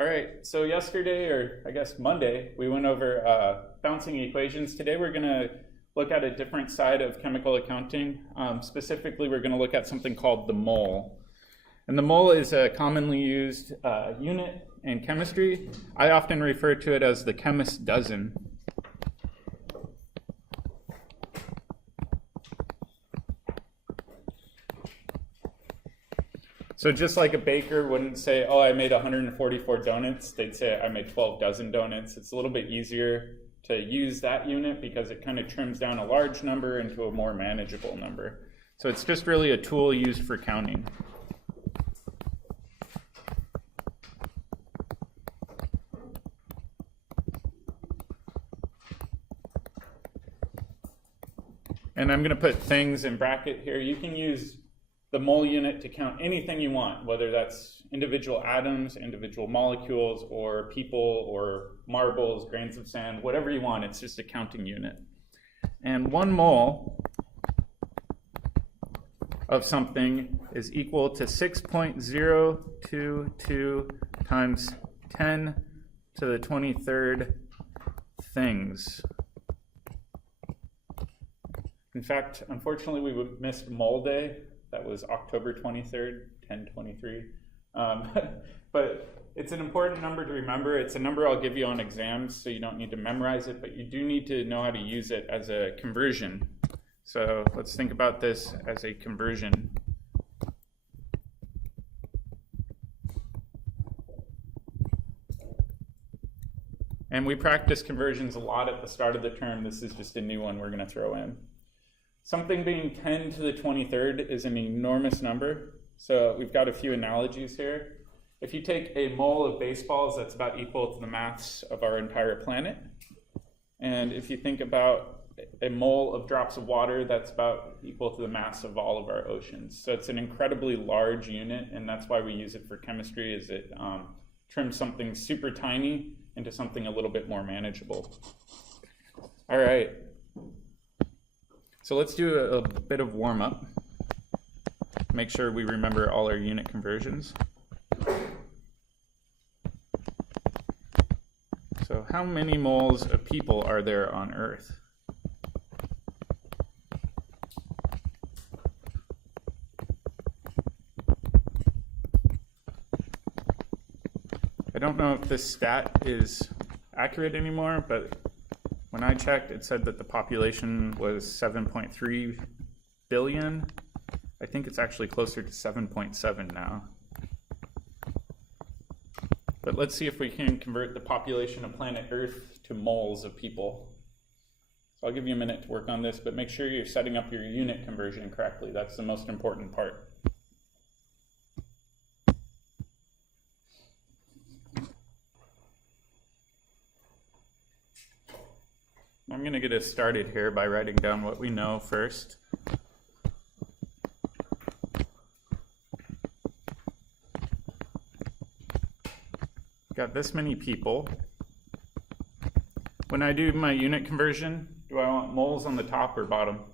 All right, so yesterday, or I guess Monday, we went over bouncing equations. Today we're going to look at a different side of chemical accounting. Specifically, we're going to look at something called the mole. And the mole is a commonly used unit in chemistry. I often refer to it as the chemist's dozen. So just like a baker wouldn't say, oh, I made 144 donuts, they'd say I made 12 dozen donuts. It's a little bit easier to use that unit because it kind of trims down a large number into a more manageable number. So it's just really a tool used for counting. And I'm going to put things in bracket here. You can use the mole unit to count anything you want, whether that's individual atoms, individual molecules, or people, or marbles, grains of sand, whatever you want. It's just a counting unit. And 1 mole of something is equal to 6.022 times 10 to the 23rd things. In fact, unfortunately, we missed Mole Day. That was October 23rd, 1023. But it's an important number to remember. It's a number I'll give you on exams, so you don't need to memorize it, but you do need to know how to use it as a conversion. So let's think about this as a conversion. And we practice conversions a lot at the start of the term. This is just a new one we're going to throw in. Something being 10 to the 23rd is an enormous number. So we've got a few analogies here. If you take a mole of baseballs, that's about equal to the mass of our entire planet. And if you think about a mole of drops of water, that's about equal to the mass of all of our oceans. So it's an incredibly large unit, and that's why we use it for chemistry, is it trims something super tiny into something a little bit more manageable. All right. So let's do a bit of warm-up. Make sure we remember all our unit conversions. So how many moles of people are there on Earth? I don't know if this stat is accurate anymore, but when I checked, it said that the population was 7.3 billion. I think it's actually closer to 7.7 now. But let's see if we can convert the population of planet Earth to moles of people. So I'll give you a minute to work on this, but make sure you're setting up your unit conversion correctly. That's the most important part. I'm going to get us started here by writing down what we know first. Got this many people. When I do my unit conversion, do I want moles on the top or bottom?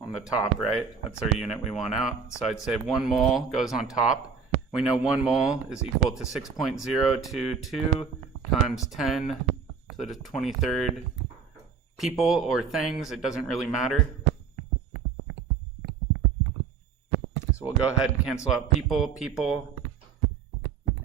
On the top, right? That's our unit we want out. So I'd say 1 mole goes on top. We know 1 mole is equal to 6.022 times 10 to the 23rd people or things. It doesn't really matter. So we'll go ahead and cancel out people.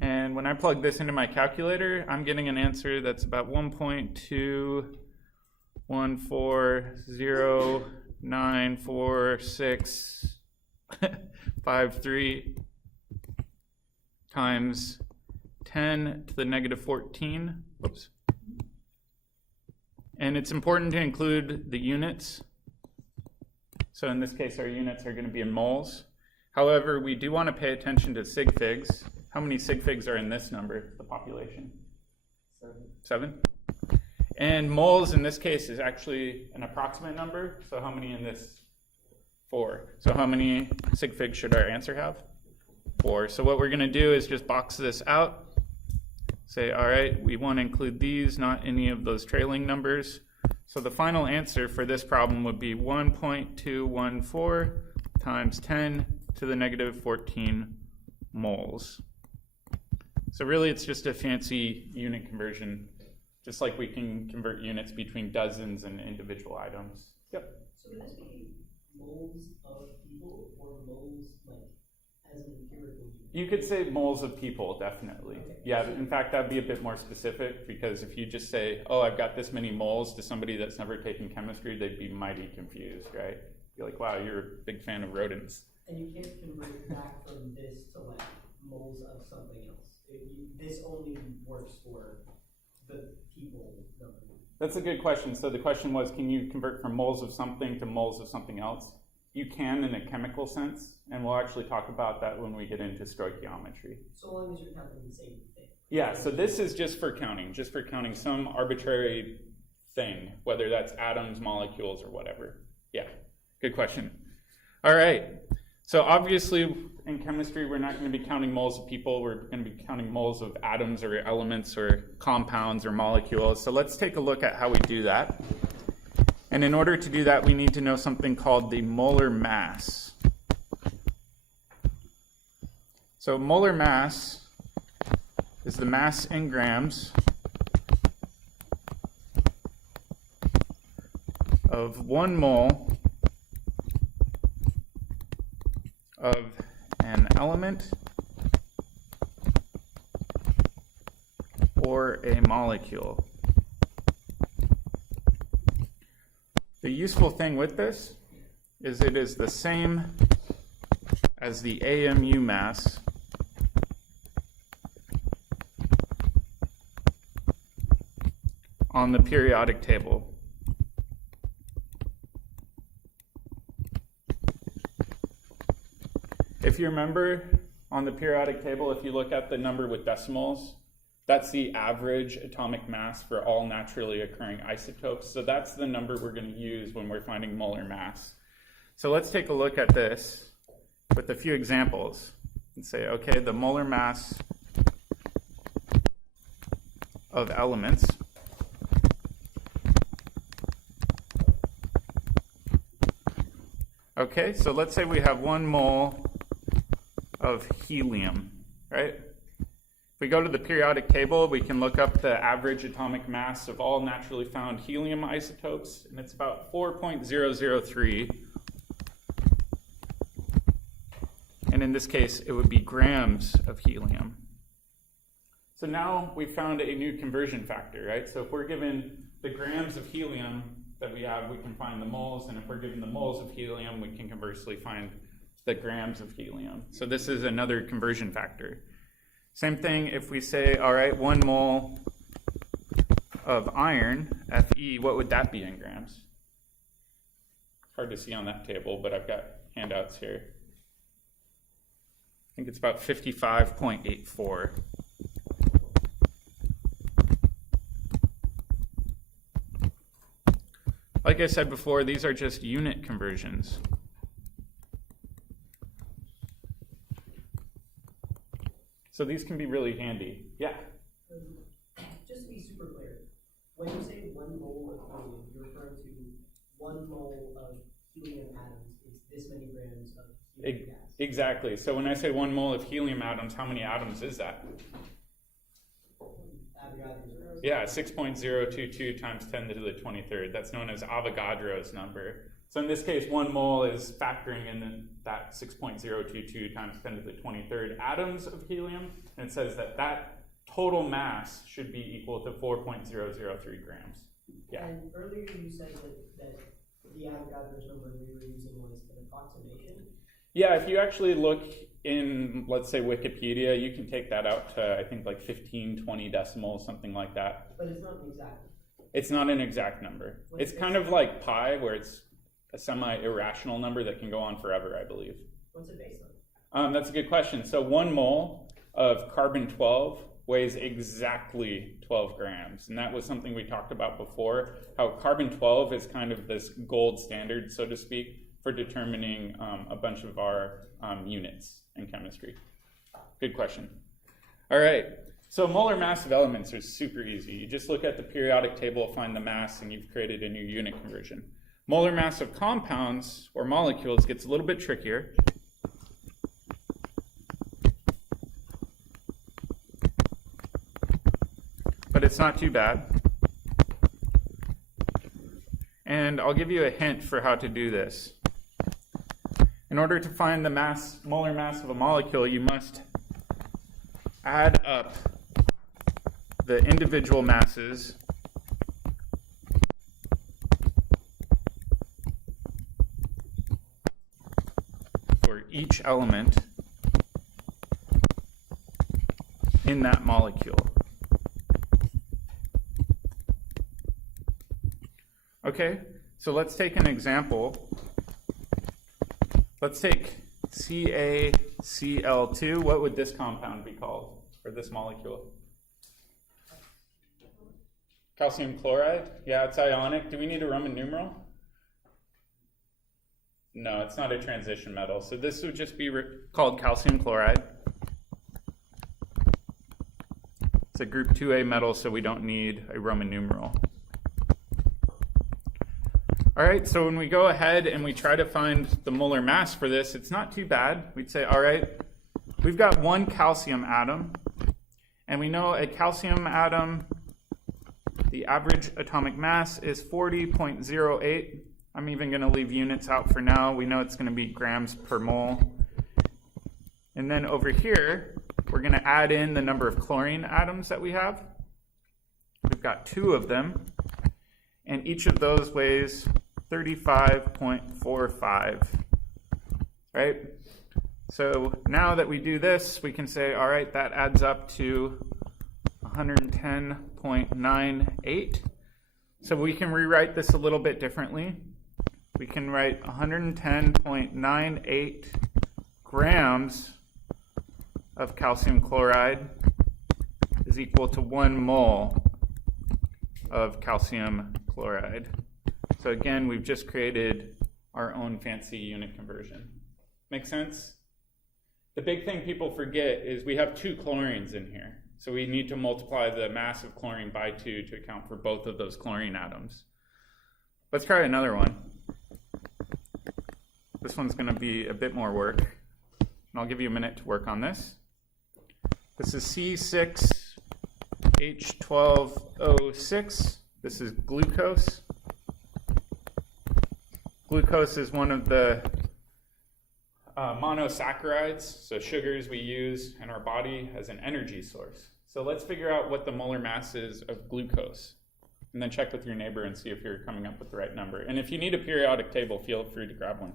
And when I plug this into my calculator, I'm getting an answer that's about 1.214094653 times 10 to the negative 14. Whoops. And it's important to include the units. So in this case, our units are going to be in moles. However, we do want to pay attention to sig figs. How many sig figs are in this number, the population? 7. And moles in this case is actually an approximate number. So how many in this? 4. So how many sig figs should our answer have? 4. So what we're going to do is just box this out. Say, all right, we want to include these, not any of those trailing numbers. So the final answer for this problem would be 1.214 times 10 to the negative 14 moles. So really it's just a fancy unit conversion, just like we can convert units between dozens and individual items. Yep. So would this be moles of people or moles like as an empirical unit? You could say moles of people, definitely. Okay. Yeah, in fact, that'd be a bit more specific, because if you just say, oh, I've got this many moles to somebody that's never taken chemistry, they'd be mighty confused, right? Be like, wow, you're a big fan of rodents. And you can't convert back from this to like moles of something else. This only works for the people number. That's a good question. So the question was, can you convert from moles of something to moles of something else? You can in a chemical sense, and we'll actually talk about that when we get into stoichiometry. So long as you're counting the same thing. Yeah, so this is just for counting some arbitrary thing, whether that's atoms, molecules, or whatever. Yeah, good question. All right, so obviously in chemistry, we're not going to be counting moles of people. We're going to be counting moles of atoms or elements or compounds or molecules. So let's take a look at how we do that. And in order to do that, we need to know something called the molar mass. So molar mass is the mass in grams of 1 mole of an element or a molecule. The useful thing with this is it is the same as the AMU mass on the periodic table. If you remember, on the periodic table, if you look at the number with decimals, that's the average atomic mass for all naturally occurring isotopes. So that's the number we're going to use when we're finding molar mass. So let's take a look at this with a few examples and say, okay, the molar mass of elements okay, so let's say we have 1 mole of helium, right? If we go to the periodic table, we can look up the average atomic mass of all naturally found helium isotopes, and it's about 4.003. And in this case, it would be grams of helium. So now we found a new conversion factor, right? So if we're given the grams of helium that we have, we can find the moles, and if we're given the moles of helium, we can conversely find the grams of helium. So this is another conversion factor. Same thing if we say, all right, 1 mole of iron, Fe, what would that be in grams? It's hard to see on that table, but I've got handouts here. I think it's about 55.84. Like I said before, these are just unit conversions. So these can be really handy. Yeah? Just to be super clear, when you say 1 mole of helium, you're referring to 1 mole of helium atoms. It's this many grams of helium gas. Exactly. So when I say 1 mole of helium atoms, how many atoms is that? Yeah, 6.022 times 10 to the 23rd. That's known as Avogadro's number. So in this case, 1 mole is factoring in that 6.022 times 10 to the 23rd atoms of helium, and it says that that total mass should be equal to 4.003 grams. Yeah. And earlier you said that the Avogadro's number we were using was an approximation? Yeah, if you actually look in, let's say, Wikipedia, you can take that out to, I think, like 15, 20 decimals, something like that. But it's not an exact number. It's not an exact number. It's kind of like pi, where it's a semi-irrational number that can go on forever, I believe. What's it based on? That's a good question. So 1 mole of carbon-12 weighs exactly 12 grams. And that was something we talked about before, how carbon-12 is kind of this gold standard, so to speak, for determining a bunch of our units in chemistry. Good question. All right, so molar mass of elements is super easy. You just look at the periodic table, find the mass, and you've created a new unit conversion. Molar mass of compounds or molecules gets a little bit trickier. it's not too bad. And I'll give you a hint for how to do this. In order to find the molar mass of a molecule, you must add up the individual masses for each element in that molecule. Okay, so let's take an example. Let's take CaCl2. What would this compound be called, or this molecule? Calcium chloride? Yeah, it's ionic. Do we need a Roman numeral? No, it's not a transition metal. So this would just be called calcium chloride. It's a group 2A metal, so we don't need a Roman numeral. All right, so when we go ahead and we try to find the molar mass for this, it's not too bad. We'd say, all right, we've got one calcium atom, and we know a calcium atom, the average atomic mass is 40.08. I'm even going to leave units out for now. We know it's going to be grams per mole. And then over here, we're going to add in the number of chlorine atoms that we have. We've got 2 of them, and each of those weighs 35.45, right? So now that we do this, we can say, all right, that adds up to 110.98. So we can rewrite this a little bit differently. We can write 110.98 grams of calcium chloride is equal to 1 mole of calcium chloride. So again, we've just created our own fancy unit conversion. Make sense? The big thing people forget is we have 2 chlorines in here. So we need to multiply the mass of chlorine by 2 to account for both of those chlorine atoms. Let's try another one. This one's going to be a bit more work. And I'll give you a minute to work on this. This is C6H12O6. This is glucose. Glucose is one of the monosaccharides, so sugars we use in our body as an energy source. So let's figure out what the molar mass is of glucose, and then check with your neighbor and see if you're coming up with the right number. And if you need a periodic table, feel free to grab one.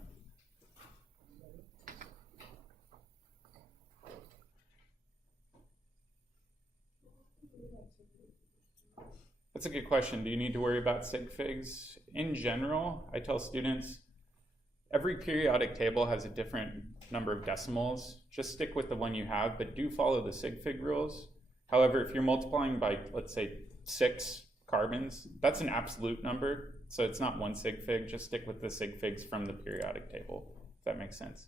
That's a good question. Do you need to worry about sig figs? In general, I tell students, every periodic table has a different number of decimals. Just stick with the one you have, but do follow the sig fig rules. However, if you're multiplying by, let's say, 6 carbons, that's an absolute number, so it's not 1 sig fig. Just stick with the sig figs from the periodic table, if that makes sense.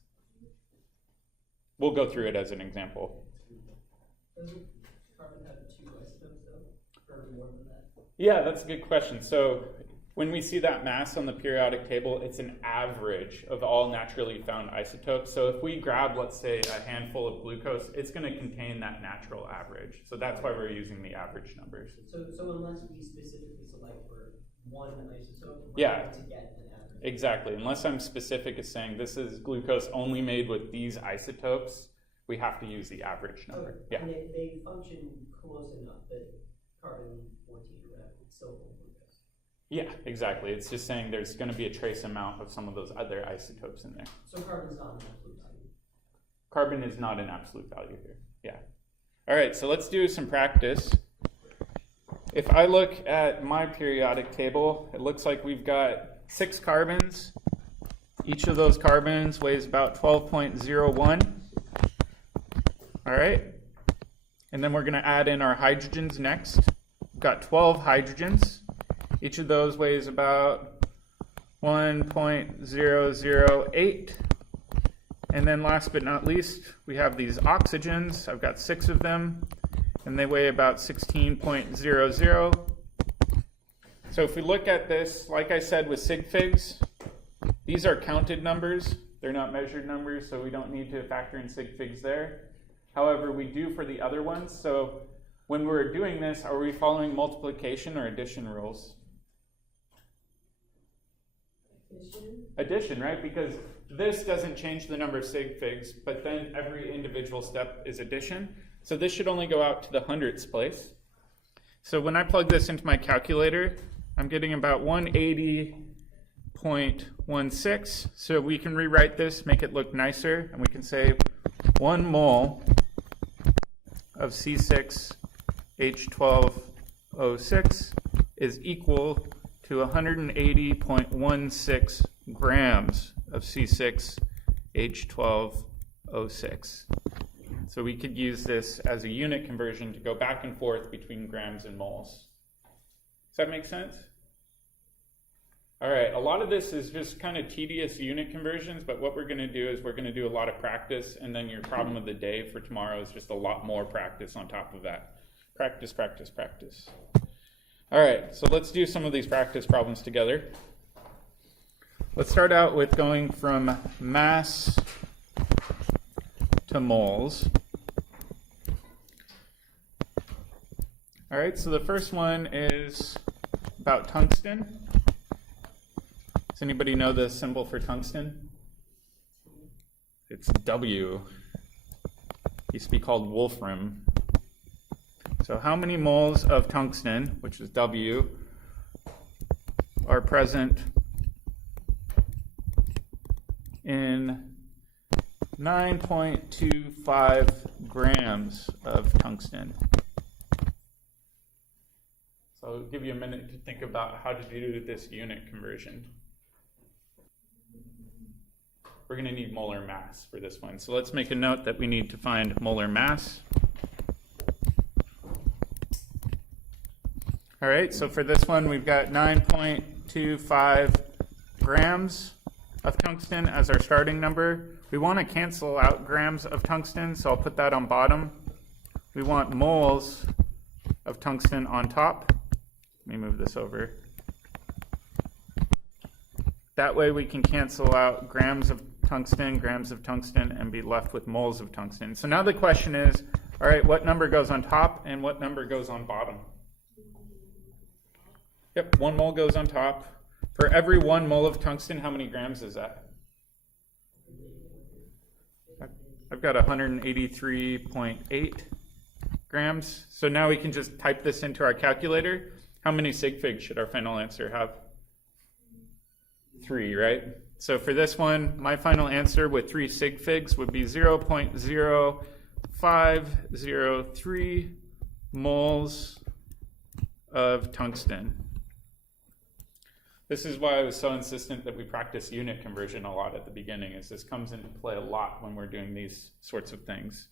We'll go through it as an example. Doesn't carbon have 2 isotopes, though, or more than that? Yeah, that's a good question. So when we see that mass on the periodic table, it's an average of all naturally found isotopes. So if we grab, let's say, a handful of glucose, it's going to contain that natural average. So that's why we're using the average numbers. So unless we specifically select for one isotope, we're Yeah. going to get an average. Exactly. Unless I'm specific as saying this is glucose only made with these isotopes, we have to use the average number. Okay. Yeah. And they function close enough that carbon-14 or whatever is still glucose. Yeah, exactly. It's just saying there's going to be a trace amount of some of those other isotopes in there. So carbon's not an absolute value. Carbon is not an absolute value here. Yeah. All right, so let's do some practice. If I look at my periodic table, it looks like we've got 6 carbons. Each of those carbons weighs about 12.01. All right. And then we're going to add in our hydrogens next. We've got 12 hydrogens. Each of those weighs about 1.008. And then last but not least, we have these oxygens. I've got 6 of them, and they weigh about 16.00. So if we look at this, like I said with sig figs, these are counted numbers. They're not measured numbers, so we don't need to factor in sig figs there. However, we do for the other ones. So when we're doing this, are we following multiplication or addition rules? Addition, right? Because this doesn't change the number of sig figs, but then every individual step is addition. So this should only go out to the hundredths place. So when I plug this into my calculator, I'm getting about 180.16. So we can rewrite this, make it look nicer, and we can say 1 mole of C6H12O6 is equal to 180.16 grams of C6H12O6. So we could use this as a unit conversion to go back and forth between grams and moles. Does that make sense? All right, a lot of this is just kind of tedious unit conversions, but what we're going to do is we're going to do a lot of practice, and then your problem of the day for tomorrow is just a lot more practice on top of that. Practice, practice, practice. All right, so let's do some of these practice problems together. Let's start out with going from mass to moles. All right, so the first one is about tungsten. Does anybody know the symbol for tungsten? It's W. It used to be called wolfram. So how many moles of tungsten, which is W, are present in 9.25 grams of tungsten? So I'll give you a minute to think about how to do this unit conversion. We're going to need molar mass for this one. So let's make a note that we need to find molar mass. All right, so for this one, we've got 9.25 grams of tungsten as our starting number. We want to cancel out grams of tungsten, so I'll put that on bottom. We want moles of tungsten on top. Let me move this over. That way we can cancel out grams of tungsten, and be left with moles of tungsten. So now the question is, all right, what number goes on top and what number goes on bottom? Yep, 1 mole goes on top. For every 1 mole of tungsten, how many grams is that? I've got 183.8 grams. So now we can just type this into our calculator. How many sig figs should our final answer have? 3, right? So for this one, my final answer with 3 sig figs would be 0.0503 moles of tungsten. This is why I was so insistent that we practice unit conversion a lot at the beginning, is this comes into play a lot when we're doing these sorts of things.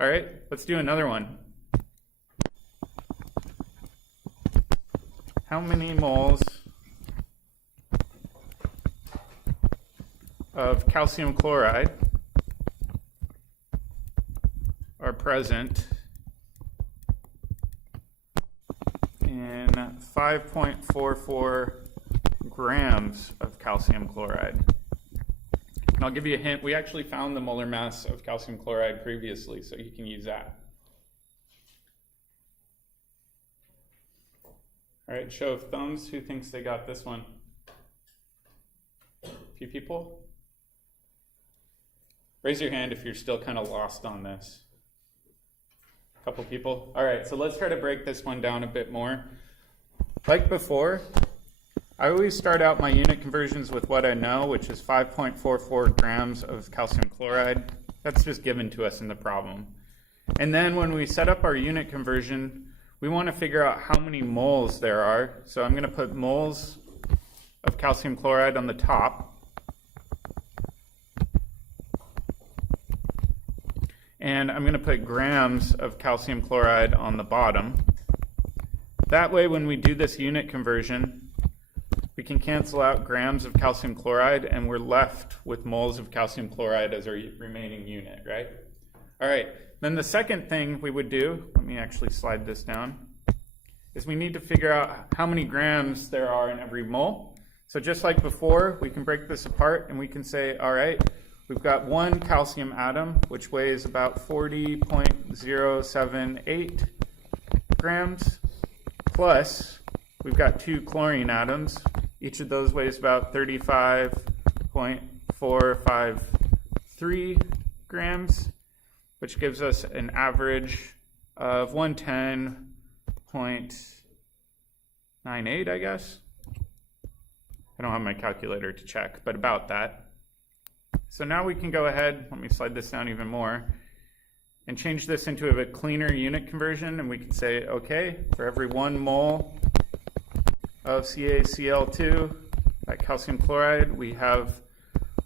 All right, let's do another one. How many moles of calcium chloride are present in 5.44 grams of calcium chloride? And I'll give you a hint. We actually found the molar mass of calcium chloride previously, so you can use that. All right, show of thumbs. Who thinks they got this one? A few people? Raise your hand if you're still kind of lost on this. A couple people? All right, so let's try to break this one down a bit more. Like before, I always start out my unit conversions with what I know, which is 5.44 grams of calcium chloride. That's just given to us in the problem. And then when we set up our unit conversion, we want to figure out how many moles there are. So I'm going to put moles of calcium chloride on the top. And I'm going to put grams of calcium chloride on the bottom. That way, when we do this unit conversion, we can cancel out grams of calcium chloride, and we're left with moles of calcium chloride as our remaining unit, right? All right, then the second thing we would do, let me actually slide this down, is we need to figure out how many grams there are in every mole. So just like before, we can break this apart, and we can say, all right, we've got 1 calcium atom, which weighs about 40.078 grams, plus we've got 2 chlorine atoms. Each of those weighs about 35.453 grams, which gives us an average of 110.98, I guess. I don't have my calculator to check, but about that. So now we can go ahead, let me slide this down even more, and change this into a cleaner unit conversion, and we can say, okay, for every 1 mole of CaCl2, that calcium chloride, we have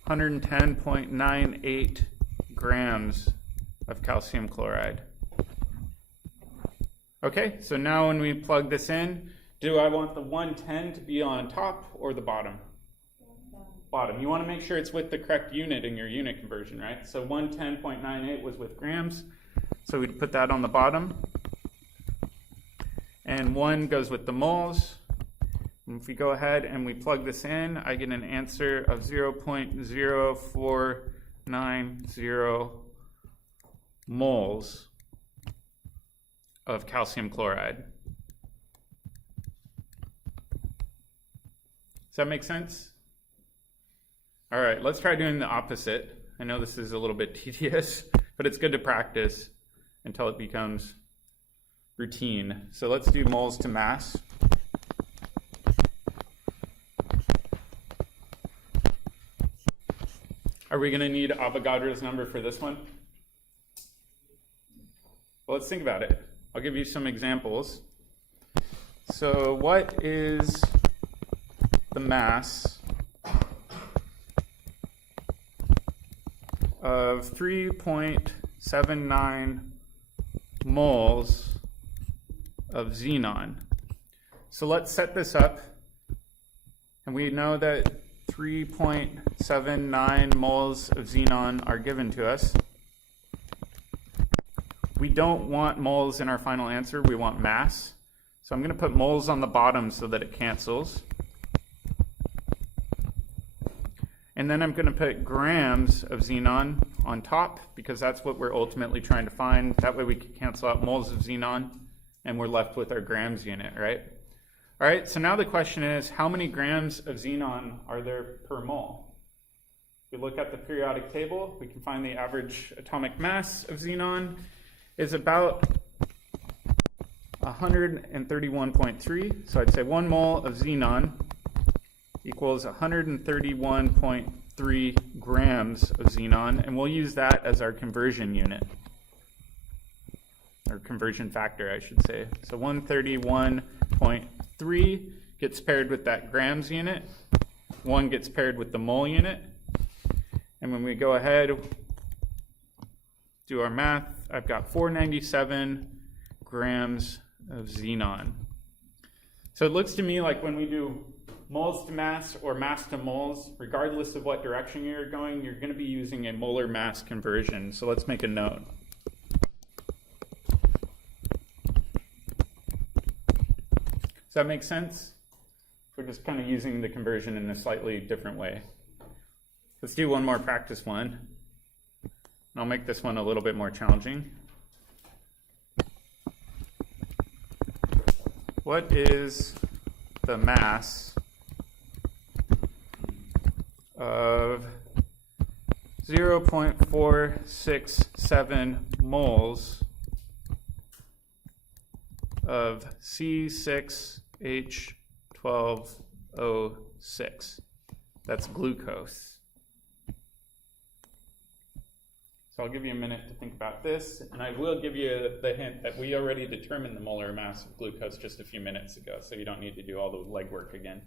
110.98 grams of calcium chloride. Okay, so now when we plug this in, do I want the 110 to be on top or the bottom? Bottom. You want to make sure it's with the correct unit in your unit conversion, right? So 110.98 was with grams, so we'd put that on the bottom. And 1 goes with the moles. And if we go ahead and we plug this in, I get an answer of 0.0490 moles of calcium chloride. Does that make sense? All right, let's try doing the opposite. I know this is a little bit tedious, but it's good to practice until it becomes routine. So let's do moles to mass. Are we going to need Avogadro's number for this one? Well, let's think about it. I'll give you some examples. So what is the mass of 3.79 moles of xenon? So let's set this up, and we know that 3.79 moles of xenon are given to us. We don't want moles in our final answer, we want mass. So I'm going to put moles on the bottom so that it cancels. And then I'm going to put grams of xenon on top, because that's what we're ultimately trying to find. That way we can cancel out moles of xenon, and we're left with our grams unit, right? All right, so now the question is, how many grams of xenon are there per mole? If we look at the periodic table, we can find the average atomic mass of xenon is about 131.3. So I'd say 1 mole of xenon equals 131.3 grams of xenon, and we'll use that as our conversion unit, or conversion factor, I should say. So 131.3 gets paired with that grams unit, 1 gets paired with the mole unit, and when we go ahead, do our math, I've got 497 grams of xenon. So it looks to me like when we do moles to mass or mass to moles, regardless of what direction you're going, you're going to be using a molar mass conversion. So let's make a note. Does that make sense? We're just kind of using the conversion in a slightly different way. Let's do one more practice one. And I'll make this one a little bit more challenging. What is the mass of 0.467 moles of C6H12O6? That's glucose. So I'll give you a minute to think about this, and I will give you the hint that we already determined the molar mass of glucose just a few minutes ago, so you don't need to do all the legwork again.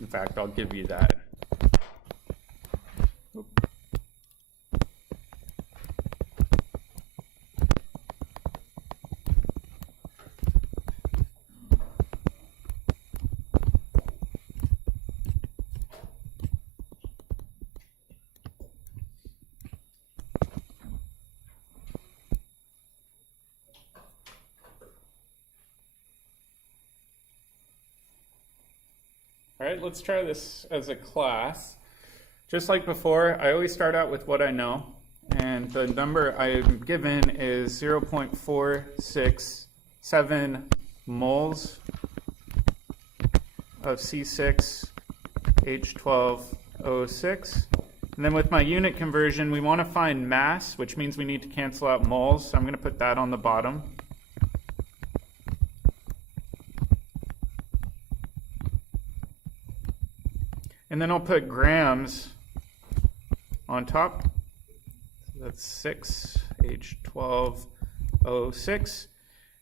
In fact, I'll give you that. All right, let's try this as a class. Just like before, I always start out with what I know, and the number I'm given is 0.467 moles of C6H12O6. And then with my unit conversion, we want to find mass, which means we need to cancel out moles, so I'm going to put that on the bottom. And then I'll put grams on top. So that's 6H12O6.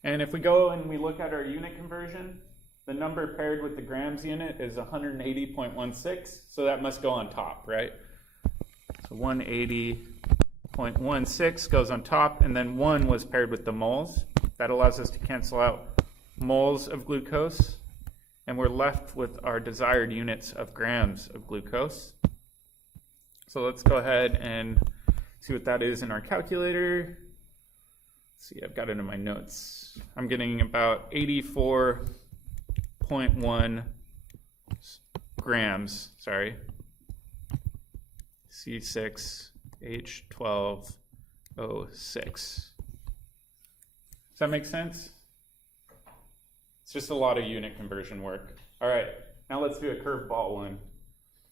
And if we go and we look at our unit conversion, the number paired with the grams unit is 180.16, so that must go on top, right? So 180.16 goes on top, and then 1 was paired with the moles. That allows us to cancel out moles of glucose, and we're left with our desired units of grams of glucose. So let's go ahead and see what that is in our calculator. Let's see, I've got it in my notes. I'm getting about 84.1 grams, sorry. C6H12O6. Does that make sense? It's just a lot of unit conversion work. All right, now let's do a curveball one.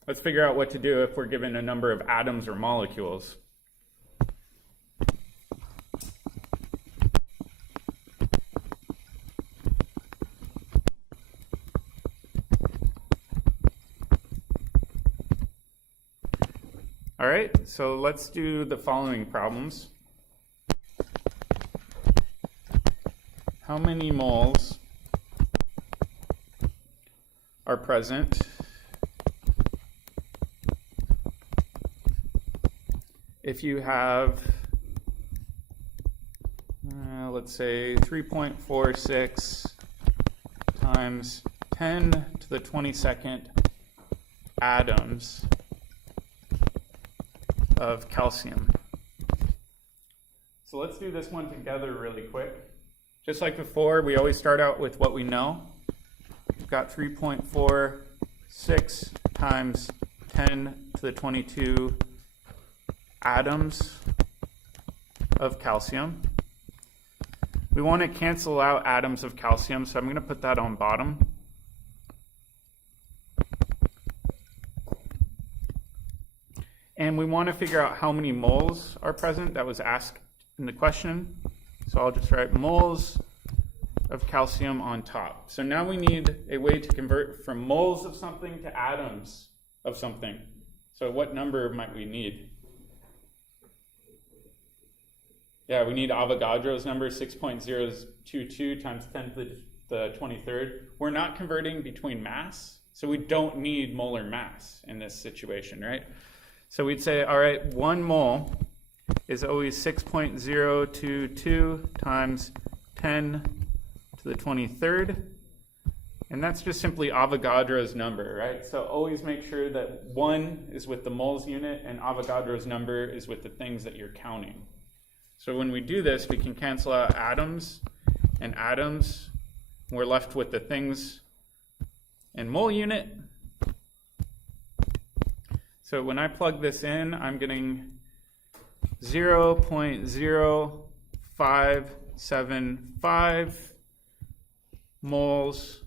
Let's figure out what to do if we're given a number of atoms or molecules. All right, so let's do the following problems. How many moles are present if you have, let's say, 3.46 times 10 to the 22nd atoms of calcium. So let's do this one together really quick. Just like before, we always start out with what we know. We've got 3.46 times 10 to the 22 atoms of calcium. We want to cancel out atoms of calcium, so I'm going to put that on bottom. And we want to figure out how many moles are present. That was asked in the question. So I'll just write moles of calcium on top. So now we need a way to convert from moles of something to atoms of something. So what number might we need? Yeah, we need Avogadro's number, 6.022 times 10 to the 23rd. We're not converting between mass, so we don't need molar mass in this situation, right? So we'd say, all right, 1 mole is always 6.022 times 10 to the 23rd. And that's just simply Avogadro's number, right? So always make sure that 1 is with the moles unit and Avogadro's number is with the things that you're counting. So when we do this, we can cancel out atoms and atoms. We're left with the things in mole unit. So when I plug this in, I'm getting 0.0575 moles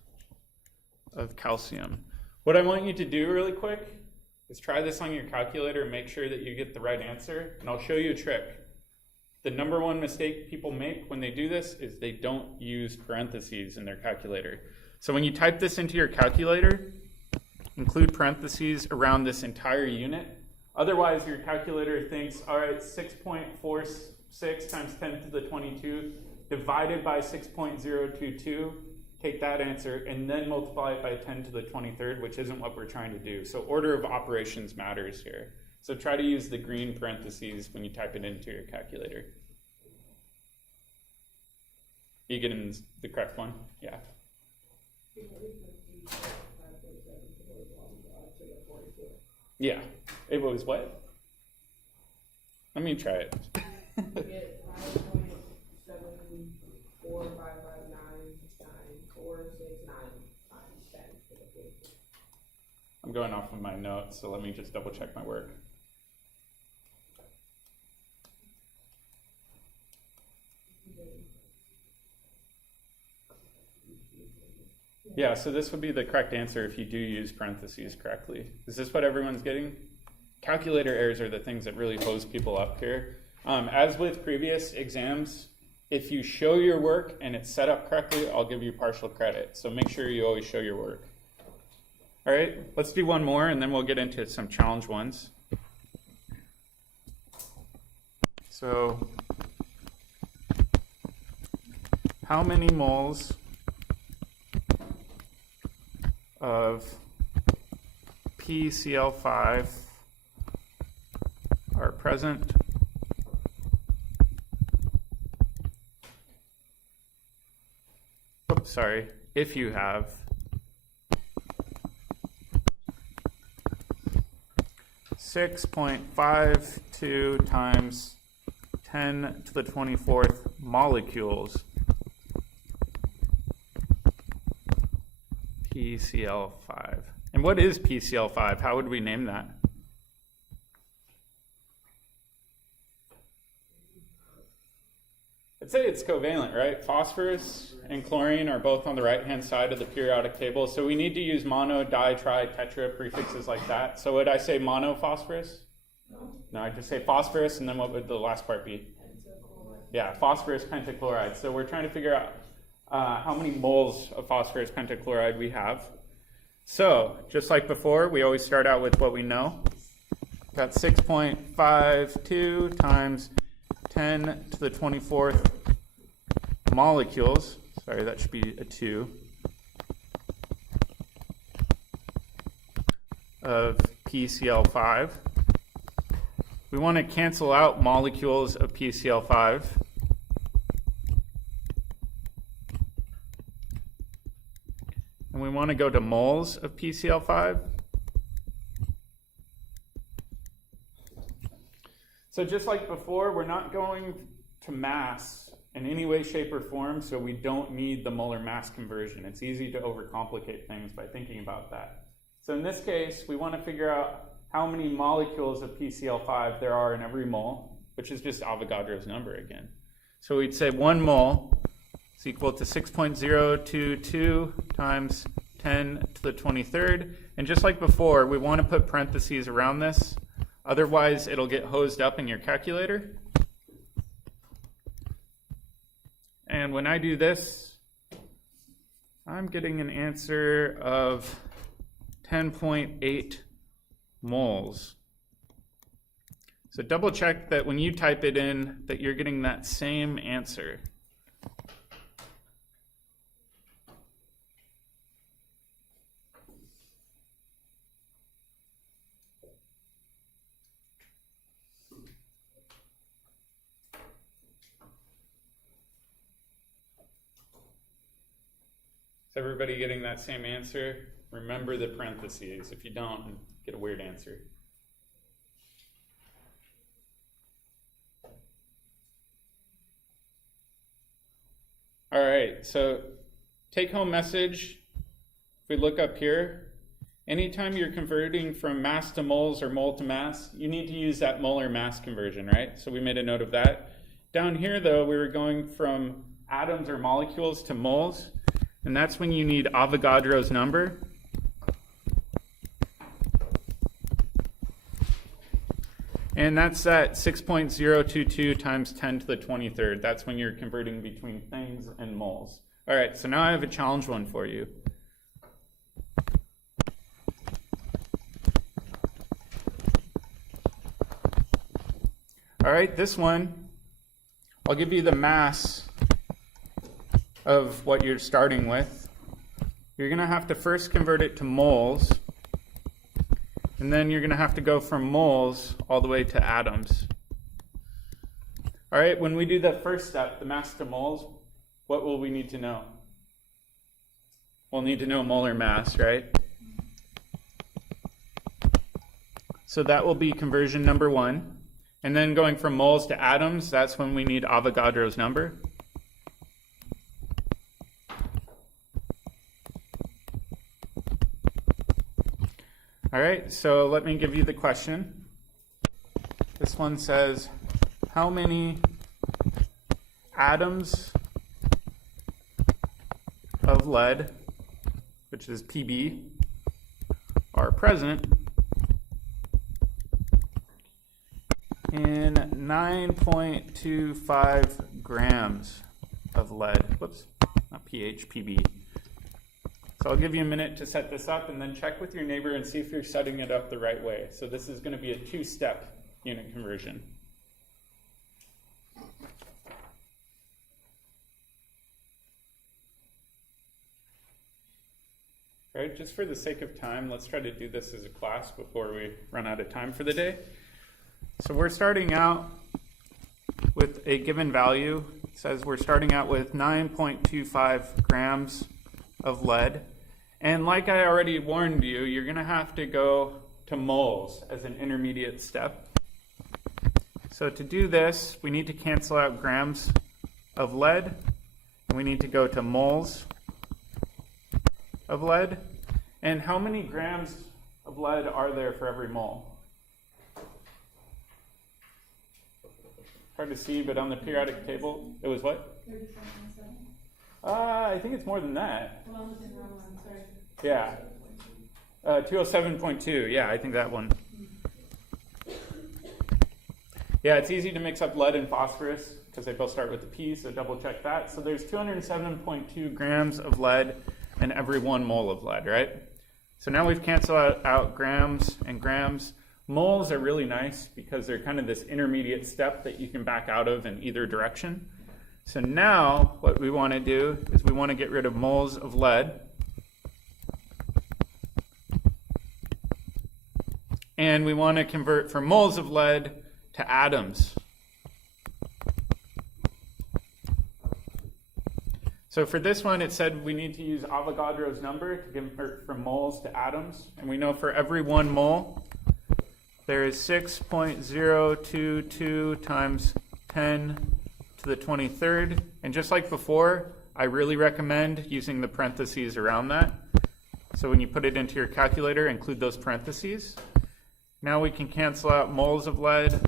of calcium. What I want you to do really quick is try this on your calculator and make sure that you get the right answer. And I'll show you a trick. The number one mistake people make when they do this is they don't use parentheses in their calculator. So when you type this into your calculator, include parentheses around this entire unit. Otherwise, your calculator thinks, all right, 6.46 times 10 to the 22 divided by 6.022, take that answer, and then multiply it by 10 to the 23rd, which isn't what we're trying to do. So order of operations matters here. So try to use the green parentheses when you type it into your calculator. You getting the correct one? Yeah. Yeah. It was what? Let me try it. You get 5.74559.469 times 10 to the 44. I'm going off of my notes, so let me just double check my work. Yeah, so this would be the correct answer if you do use parentheses correctly. Is this what everyone's getting? Calculator errors are the things that really hose people up here. As with previous exams, if you show your work and it's set up correctly, I'll give you partial credit. So make sure you always show your work. All right, let's do one more and then we'll get into some challenge ones. So, how many moles of PCl5 are present if you have 6.52 times 10 to the 24th molecules PCl5. And what is PCl5? How would we name that? I'd say it's covalent, right? Phosphorus and chlorine are both on the right-hand side of the periodic table, so we need to use mono, di, tri, tetra, prefixes like that. So would I say monophosphorus? No, I just say phosphorus, and then what would the last part be? Yeah, phosphorus pentachloride. So we're trying to figure out how many moles of phosphorus pentachloride we have. So, just like before, we always start out with what we know. Got 6.52 times 10 to the 24th molecules. Sorry, that should be a 2. Of PCl5. We want to cancel out molecules of PCl5. And we want to go to moles of PCl5. So just like before, we're not going to mass in any way, shape, or form, so we don't need the molar mass conversion. It's easy to overcomplicate things by thinking about that. So in this case, we want to figure out how many molecules of PCl5 there are in every mole, which is just Avogadro's number again. So we'd say 1 mole is equal to 6.022 times 10 to the 23rd. And just like before, we want to put parentheses around this. Otherwise, it'll get hosed up in your calculator. And when I do this, I'm getting an answer of 10.8 moles. So double check that when you type it in, that you're getting that same answer. Is everybody getting that same answer? Remember the parentheses. If you don't, you get a weird answer. All right, so take-home message. If we look up here, anytime you're converting from mass to moles or mole to mass, you need to use that molar mass conversion, right? So we made a note of that. Down here, though, we were going from atoms or molecules to moles, and that's when you need Avogadro's number. And that's at 6.022 times 10 to the 23rd. That's when you're converting between things and moles. All right, so now I have a challenge one for you. All right, this one, I'll give you the mass of what you're starting with. You're going to have to first convert it to moles, and then you're going to have to go from moles all the way to atoms. All right, when we do the first step, the mass to moles, what will we need to know? We'll need to know molar mass, right? So that will be conversion number 1. And then going from moles to atoms, that's when we need Avogadro's number. All right, so let me give you the question. This one says, how many atoms of lead, which is Pb, are present in 9.25 grams of lead. Whoops, not pH, Pb. So I'll give you a minute to set this up and then check with your neighbor and see if you're setting it up the right way. So this is going to be a two-step unit conversion. All right, just for the sake of time, let's try to do this as a class before we run out of time for the day. So we're starting out with a given value. It says we're starting out with 9.25 grams of lead. And like I already warned you, you're going to have to go to moles as an intermediate step. So to do this, we need to cancel out grams of lead, and we need to go to moles of lead. And how many grams of lead are there for every mole? Hard to see, but on the periodic table, it was what? 37.7. I think it's more than that. Well, I'm looking at the wrong one, sorry. Yeah. 207.2, yeah, I think that one. Yeah, it's easy to mix up lead and phosphorus because they both start with a P, so double check that. So there's 207.2 grams of lead in every 1 mole of lead, right? So now we've canceled out grams and grams. Moles are really nice because they're kind of this intermediate step that you can back out of in either direction. So now what we want to do is we want to get rid of moles of lead. And we want to convert from moles of lead to atoms. So for this one, it said we need to use Avogadro's number to convert from moles to atoms. And we know for every 1 mole, there is 6.022 times 10 to the 23rd. And just like before, I really recommend using the parentheses around that. So when you put it into your calculator, include those parentheses. Now we can cancel out moles of lead,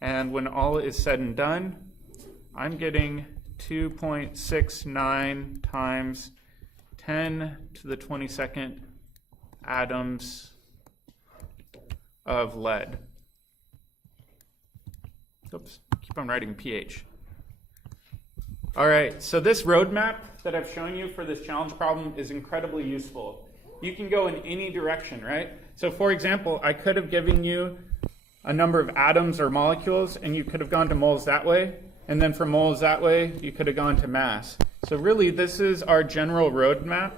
and when all is said and done, I'm getting 2.69 times 10 to the 22nd atoms of lead. Oops, keep on writing pH. All right, so this roadmap that I've shown you for this challenge problem is incredibly useful. You can go in any direction, right? So for example, I could have given you a number of atoms or molecules, and you could have gone to moles that way, and then from moles that way, you could have gone to mass. So really, this is our general roadmap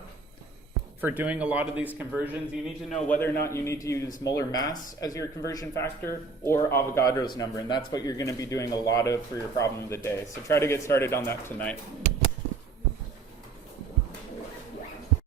for doing a lot of these conversions. You need to know whether or not you need to use molar mass as your conversion factor or Avogadro's number, and that's what you're going to be doing a lot of for your problem of the day. So try to get started on that tonight.